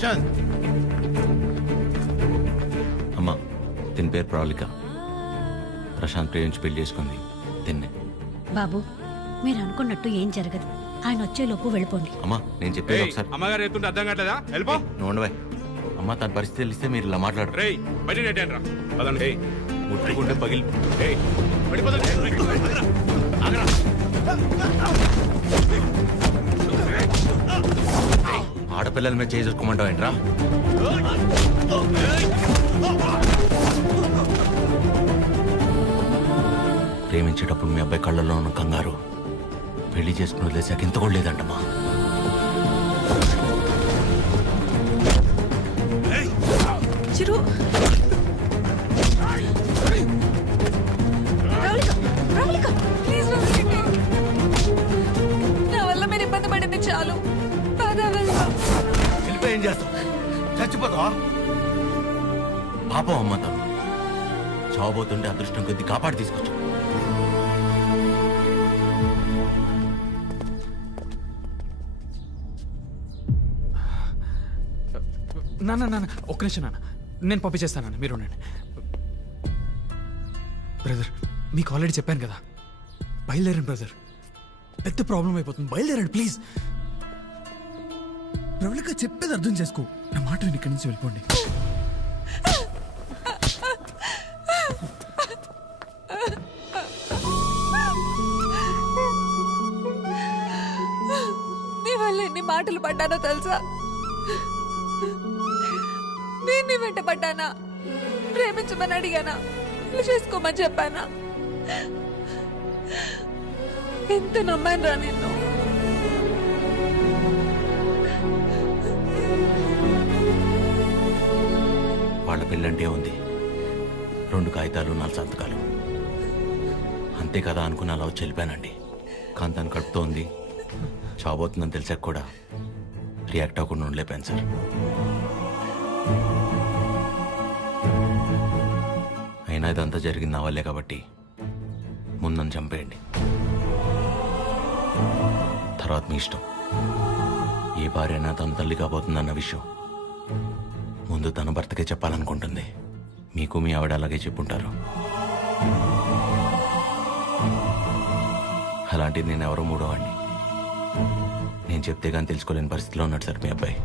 ప్రశాంత్. అమ్మా దీని పేరు ప్రవళిక. ప్రశాంత్ ప్రేమించి పెళ్లి చేసుకుంది తిన్నే. బాబు మీరు అనుకున్నట్టు ఏం జరగదు. ఆయన వచ్చేలోపు వెళ్ళిపోండి. అమ్మా నేను చెప్పేది ఒకసారి. అమ్మగారు ఎత్తుంటే అర్థం కావట్లేదా? వెళ్ళిపో. నోండవే అమ్మా, తన పరిస్థితి తెలిస్తే మీరు ఇలా మాట్లాడరు. రేయ్ బయట నెట్టండి రా. పదండి. ముట్టుకుంటే పగిలి ఆడపిల్లల మీద చేసుకోమంటావు ఏంట్రా? ప్రేమించేటప్పుడు మీ అబ్బాయి కళ్ళల్లో ఉన్న కంగారు పెళ్లి చేసుకుని వదిలేసాక ఇంత కూడా లేదంటమ్మా. చిరు నా వల్ల మీరు ఇబ్బంది పడింది చాలు. వెళ్ళిపోయి ఏం చేస్తావు? చచ్చిపోతావా? పాపం అమ్మ తను చావబోతుంటే అదృష్టం కొద్ది కాపాడి తీసుకొచ్చు. నాన్న నాన్న ఒక్క నిమిషం నాన్న, నేను పంపించేస్తాను. మీరు ఉండండి. బ్రదర్ మీకు ఆల్రెడీ చెప్పాను కదా, బయలుదేరండి బ్రదర్. పెద్ద ప్రాబ్లం అయిపోతుంది, బయలుదేరండి ప్లీజ్. ప్రవళిక చెప్పేది అర్థం చేసుకో. నా మాట విని ఇక్కడి నుంచి వెళ్ళిపోండి. నీ వల్ల ఎన్ని మాటలు పడ్డానో తెలుసా? నేను నీ వెంట పడ్డానా? ప్రేమించమని అడిగానా? పెళ్లి చేసుకోమని చెప్పానా? ఎంత నమ్మాను రా నిన్ను. వాళ్ళ పెళ్ళంటే ఉంది 2 కాగితాలు 4 సంతకాలు అంతే కదా అనుకుని అలా వచ్చి వెళ్ళిపోయానండి. కానీ తను కడుపుతో ఉంది, చావబోతుందని తెలిసాక కూడా రియాక్ట్ అవ్వకుండా ఉండలేపాను సార్. అయినా ఇదంతా జరిగింది నా వల్లే కాబట్టి ముందు నన్ను చంపేయండి, తర్వాత మీ ఇష్టం. ఏ భార్య అయినా తన తల్లి కాబోతుందన్న విషయం ముందు తన భర్తకే చెప్పాలనుకుంటుంది. మీకు మీ ఆవిడ అలాగే చెప్పుంటారు. అలాంటిది నేను ఎవరో మూడోవాడిని. నేను చెప్తే కానీ తెలుసుకోలేని పరిస్థితిలో ఉన్నాడు సార్ మీ అబ్బాయి.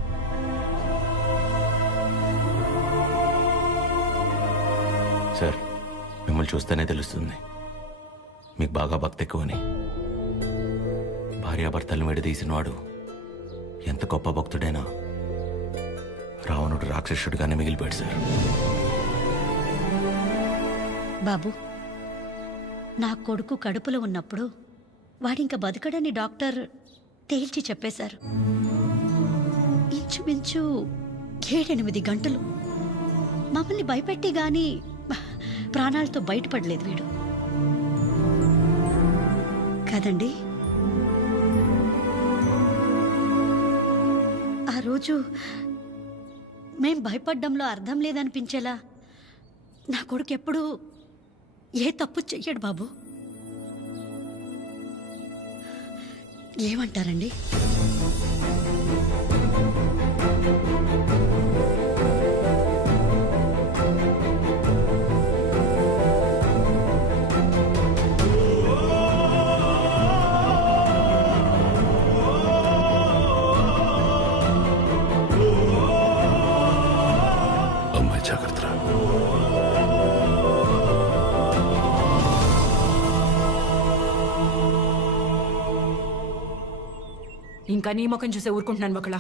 సార్ మిమ్మల్ని చూస్తేనే తెలుస్తుంది మీకు బాగా భక్తి ఎక్కువని. భార్యాభర్తలను విడదీసినవాడు ఎంత గొప్ప భక్తుడైనా రావణుడు రాక్షసుడిగానే మిగిలిపోయాడు సార్. బాబు నా కొడుకు కడుపులో ఉన్నప్పుడు వాడింక బతకడని డాక్టర్ తేల్చి చెప్పేశారు. ఇంచుమించు 7-8 గంటలు మమ్మల్ని భయపెట్టి గాని ప్రాణాలతో బయటపడలేదు వీడు కదండి. ఆ రోజు మేం భయపడ్డంలో అర్థం లేదనిపించేలా నా కొడుకు ఎప్పుడూ ఏ తప్పు చెయ్యడు బాబు. ఏమంటారండి? అమ్మాయి జాగ్రత్త. ఇంకా నీ ముఖం చూసే ఊరుకుంటున్నాను ఒకలా.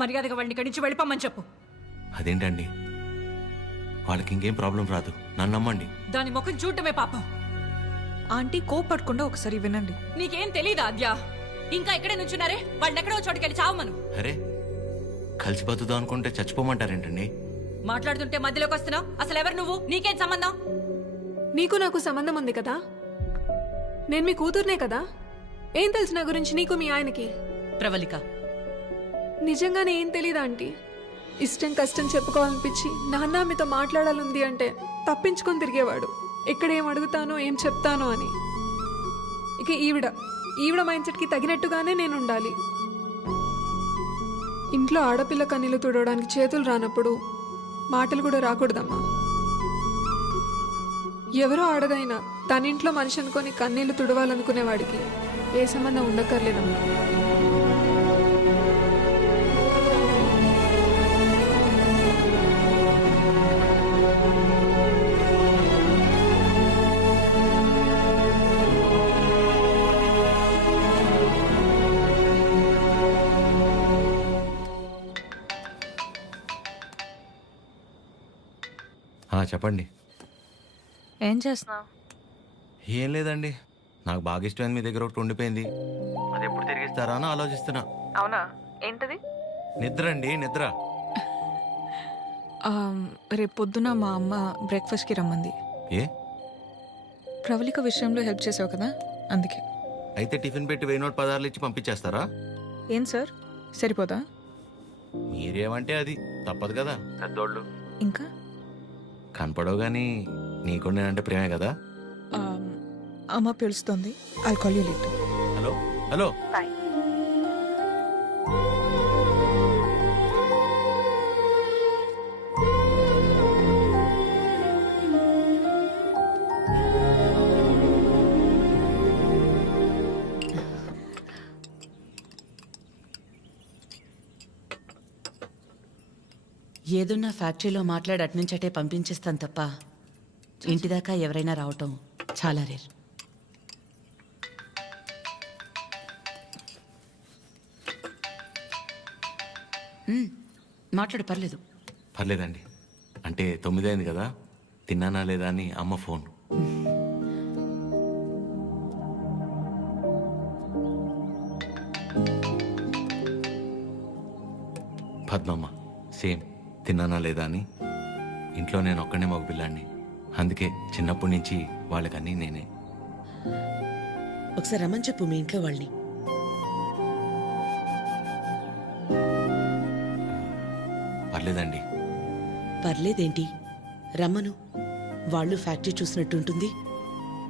మర్యాదగా వాళ్ళని ఇక్కడి నుంచి వెళ్ళిపోమని చెప్పు. అదేంటండి, వాళ్ళకి ఇంకేం ప్రాబ్లం రాదు, నన్ను నమ్మండి. దాని ముఖం చూడటమే పాపం. ఆంటీ కోపడకుండా ఒకసారి వినండి. నీకేం తెలీదా అద్యా? ఇంకా ఇక్కడే నుంచున్నారే, వాళ్ళని ఎక్కడో చోటుకెళ్ళి చావమను. అరే కలిసి బతుకుదాం అనుకుంటే చచ్చిపోమంటారేంటండి? మాట్లాడుతుంటే మధ్యలోకి వస్తున్నావు. అసలు ఎవరు నువ్వు? నీకేం సంబంధం? నీకు నాకు సంబంధం ఉంది కదా. నేను మీ కూతుర్నే కదా. ఏం తెలుసు నా గురించి నీకు మీ ఆయనకి? ప్రవళిక నిజంగానే ఏం తెలీదా ఆంటీ? ఇష్టం కష్టం చెప్పుకోవాలనిపించి నాన్న మీతో మాట్లాడాలంది అంటే తప్పించుకొని తిరిగేవాడు. ఎక్కడ ఏం అడుగుతానో ఏం చెప్తానో అని. ఇక ఈవిడ మైండ్ సెట్కి తగినట్టుగానే నేను ఉండాలి. ఇంట్లో ఆడపిల్ల కన్నీళ్లు తుడవడానికి చేతులు రానప్పుడు మాటలు కూడా రాకూడదమ్మా. ఎవరో ఆడదైనా తన ఇంట్లో మనిషి అనుకొని కన్నీళ్లు తుడవాలనుకునే వాడికి ఏ సంబంధం ఉండక్కర్లేదమ్మా. చెప్పండి. ఏం చేస్తున్నావు? ఏం లేదండి, నాకు బాగా ఇష్టమైంది మీ దగ్గర ఒకటి ఉండిపోయింది. అది ఎప్పుడు తిరిగిస్తారా అని ఆలోచిస్తున్నా. అవునా? ఏంటది? నిద్ర అండి, నిద్ర. రేపు పొద్దున మా అమ్మ బ్రేక్ఫాస్ట్కి రమ్మంది. ఏ? ప్రవళిక విషయంలో హెల్ప్ చేసావు కదా, అందుకే. అయితే టిఫిన్ పెట్టి 1000 నోట్ 10 ఇచ్చి పంపించేస్తారా? ఏం సార్, సరిపోదా? మీరేమంటే అది తప్పదు కదా, పెద్దోళ్ళు. ఇంకా కనపడవు కానీ నీకు నేనంటే ప్రేమే కదా. అమ్మ పిలుస్తుంది. I call you later. Hello hello. ఏదున్నా ఫ్యాక్టరీలో మాట్లాడి అట్నుంచటే పంపించేస్తాను తప్ప ఇంటిదాకా ఎవరైనా రావటం చాలా రేర్. మాట్లాడు, పర్లేదు. పర్లేదండి, అంటే 9 అయింది కదా, తిన్నానా లేదా అని అమ్మ ఫోన్. పద్మమ్మ సేమ్ తిన్నానా లేదా అని. ఇంట్లో నేను ఒక్కనే మగ పిల్లాడిని, అందుకే చిన్నప్పటి నుంచి వాళ్ళకన్నీ నేనే. ఒకసారి రమ్మని చెప్పు మీ ఇంట్లో వాళ్ళని. పర్లేదండి. పర్లేదేంటి, రమ్మను. వాళ్ళు ఫ్యాక్టరీ చూసినట్టు ఉంటుంది,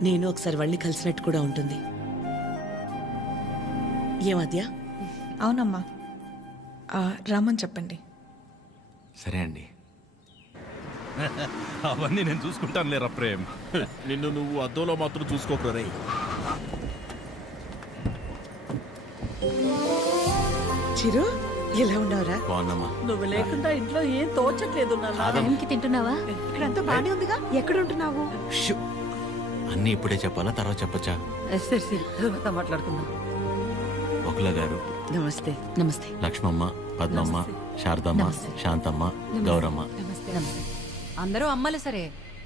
నేను ఒకసారి వాళ్ళని కలిసినట్టు కూడా ఉంటుంది. ఏమద్యా? అవునమ్మా, రమ్మని చెప్పండి. సరే అండి. అవన్నీ నేను చూసుకుంటాను లేరా ప్రేమ్. నిన్ను నువ్వు అద్దంలో మాత్రం చూసుకోకరా రే. చిరు, ఎలా ఉన్నావురా? బాగున్నామా? నువ్వు లేకుండా ఇంట్లో ఏం తోచట్లేదు. టైంకి తింటున్నావా? ఇక్కడంతా బానే ఉందిగా. ఎక్కడ ఉంటున్నావు? షూ. అన్నీ ఇప్పుడే చెప్పాలా, తర్వాత చెప్పచ్చా? సరే సరే, తర్వాత మాట్లాడుకుందాం. ఒకల గారు, నమస్తే. నమస్తే. లక్ష్మమ్మ, పద్మమ్మ, శారదమ్మ, శాంతమ్మ, గౌరమ్మ. అందరూ అమ్మలు సరే,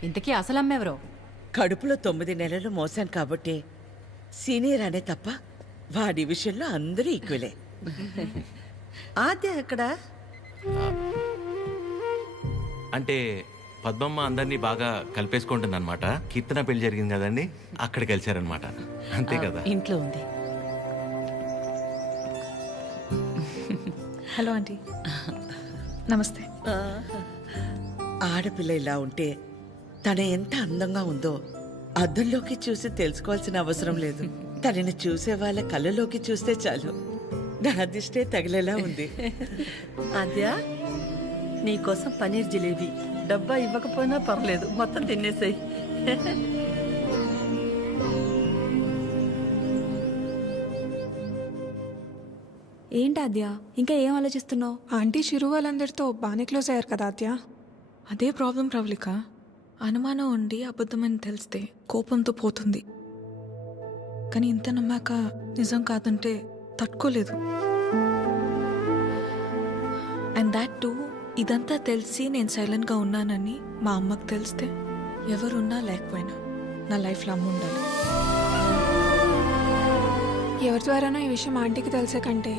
ఇంతకీ అసలు అమ్మెవరో? కడుపులో 9 నెలలు మోసాను కాబట్టి సీనియర్ అనే తప్ప వాడి విషయంలో అందరూ ఈక్వలే. ఆద్య ఎక్కడ? అంటే పద్మమ్మ అందరినీ బాగా కలిపేసుకుంటుంది అనమాట. కీర్తన పెళ్లి జరిగింది కదండి, అక్కడ కలిశారనమాట. అంతే కదా? ఇంట్లో ఉంది. Hello aunty. నమస్తే. ఆడపిల్ల ఇలా ఉంటే తన ఎంత అందంగా ఉందో అద్దంలోకి చూసి తెలుసుకోవాల్సిన అవసరం లేదు. తనని చూసే వాళ్ళ కళ్ళలోకి చూస్తే చాలు. నా దిష్టే తగిలేలా ఉంది. అద్యా, నీకోసం పనీర్ జిలేబీ. డబ్బా ఇవ్వకపోయినా పర్లేదు, మొత్తం తినేసాయి. ఏంటి ఆద్య, ఇంకా ఏం ఆలోచిస్తున్నావు? ఆంటీ చిరు వాళ్ళందరితో బాగానే క్లోజ్ అయ్యారు కదా ఆద్య. అదే ప్రాబ్లం ప్రవళిక. అనుమానం ఉండి అబద్ధమని తెలిస్తే కోపంతో పోతుంది, కానీ ఇంత నమ్మాక నిజం కాదంటే తట్టుకోలేదు. అండ్ దాట్ టూ, ఇదంతా తెలిసి నేను సైలెంట్గా ఉన్నానని మా అమ్మకు తెలిస్తే ఎవరున్నా లేకపోయినా నా లైఫ్లో అమ్మ ఉండాలి. ఎవరి ద్వారానో ఈ విషయం ఆంటీకి తెలిసే కంటే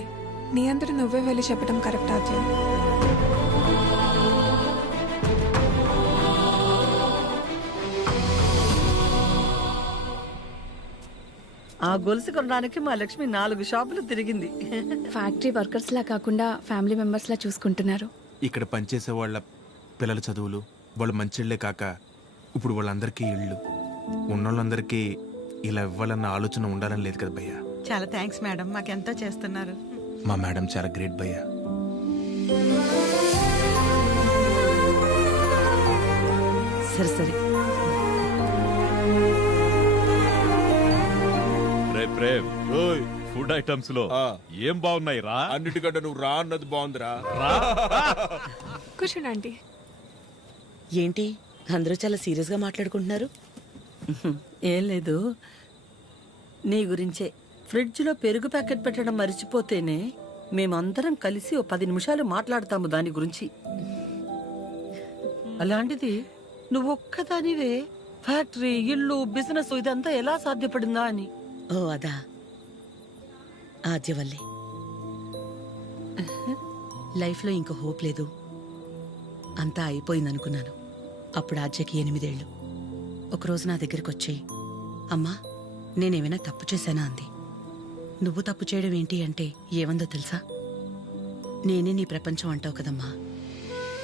నీ అందరూ నువ్వే వెళ్ళి చెప్పడం కరెక్ట్ ఆద్య. ఆ గొలుసు కొనడానికి మా లక్ష్మి 4 షాపులు తిరిగింది. ఫ్యాక్టరీ వర్కర్స్ లా కాకుండా ఫ్యామిలీ మెంబర్స్ లా చూసుకుంటున్నారు. ఇక్కడ పనిచేసే వాళ్ళ పిల్లల చదువులు, వాళ్ళ మంచిళ్లే కాక ఇప్పుడు వాళ్ళందరికీ ఇళ్ళు ఉన్నోళ్ళందరికీ ఇలా ఇవ్వాలన్న ఆలోచన ఉండాలని లేదు కదా భయ్యా. చాలా థ్యాంక్స్ మేడం, మాకెంతో చేస్తున్నారు. మా మేడం చాలా గ్రేట్ భయ్యా. సరే సరే. రే ప్రేమ్ ఫుడ్ ఐటమ్స్ లో ఏం బాగున్నాయి రా? అన్నిటికంటే నువ్వు రా అన్నది బాగుందిరా. కూర్చోండి ఆంటీ. ఏంటి అందరూ చాలా సీరియస్గా మాట్లాడుకుంటున్నారు? ఏం లేదు, నీ గురించే. ఫ్రిడ్జ్లో పెరుగు ప్యాకెట్ పెట్టడం మర్చిపోతేనే మేమందరం కలిసి ఓ 10 నిమిషాలు మాట్లాడతాము దాని గురించి. అలాంటిది నువ్వు ఒక్కదానివే ఫ్యాక్టరీ, ఇల్లు, బిజినెస్ ఇదంతా ఎలా సాధ్యపడిందా అని. ఓ అదా, ఆద్యవల్లే. లైఫ్లో ఇంకో హోప్ లేదు, అంతా అయిపోయిందనుకున్నాను. అప్పుడు ఆద్యకి 8 ఏళ్ళు. ఒకరోజు నా దగ్గరికి వచ్చి, అమ్మా నేనేమైనా తప్పు చేశానా అంది. నువ్వు తప్పు చేయడం ఏంటి అంటే ఏమందో తెలుసా? నేనే నీ ప్రపంచం అంటావు కదమ్మా,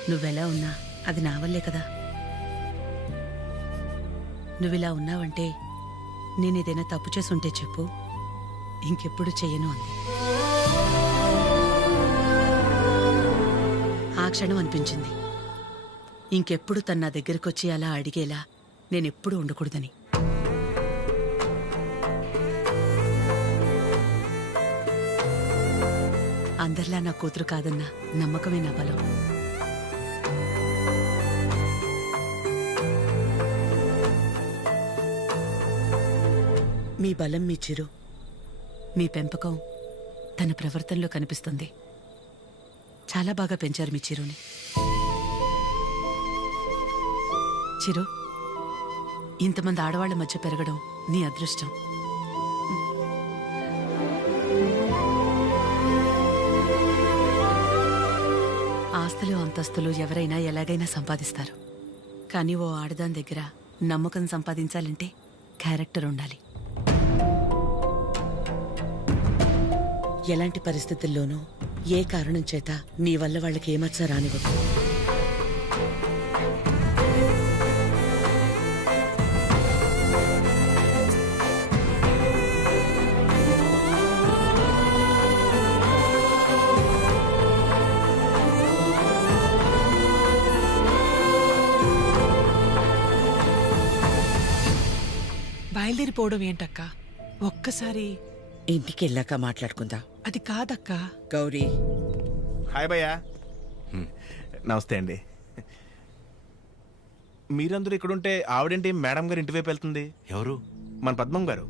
నువ్వెలా ఉన్నా అది నా వల్లే కదా. నువ్విలా ఉన్నావంటే నేనేదైనా తప్పు చేసుంటే చెప్పు, ఇంకెప్పుడు చెయ్యను అంది. ఆ క్షణం అనిపించింది ఇంకెప్పుడు తన నా దగ్గరికి వచ్చి అలా అడిగేలా నేనెప్పుడు ఉండకూడదని. అందరిలా నా కూతురు కాదన్న నమ్మకమే నా బలం. మీ బలం మీ చిరు, మీ పెంపకం తన ప్రవర్తనలో కనిపిస్తుంది. చాలా బాగా పెంచారు మీ చిరుని. చిరు, ఇంతమంది ఆడవాళ్ల మధ్య పెరగడం నీ అదృష్టం. ఆస్తులు అంతస్తులు ఎవరైనా ఎలాగైనా సంపాదిస్తారు, కానీ ఓ ఆడదాని దగ్గర నమ్మకం సంపాదించాలంటే క్యారెక్టర్ ఉండాలి. ఎలాంటి పరిస్థితుల్లోనూ ఏ కారణం చేత నీ వల్ల వాళ్ళకి ఏమచ్చ రానివ్వదు. బయలుదేరిపోవడం ఏంటక్క? ఒక్కసారి ఇంటికి వెళ్ళాక మాట్లాడుకుందా. అది కాదక్కా. గౌరీ, హాయ్ భయ్యా. నమస్తే అండి. మీరందరూ ఇక్కడుంటే ఆవిడేంటి మేడం గారు ఇంటివైపు వెళ్తుంది? ఎవరు? మన పద్మం గారు.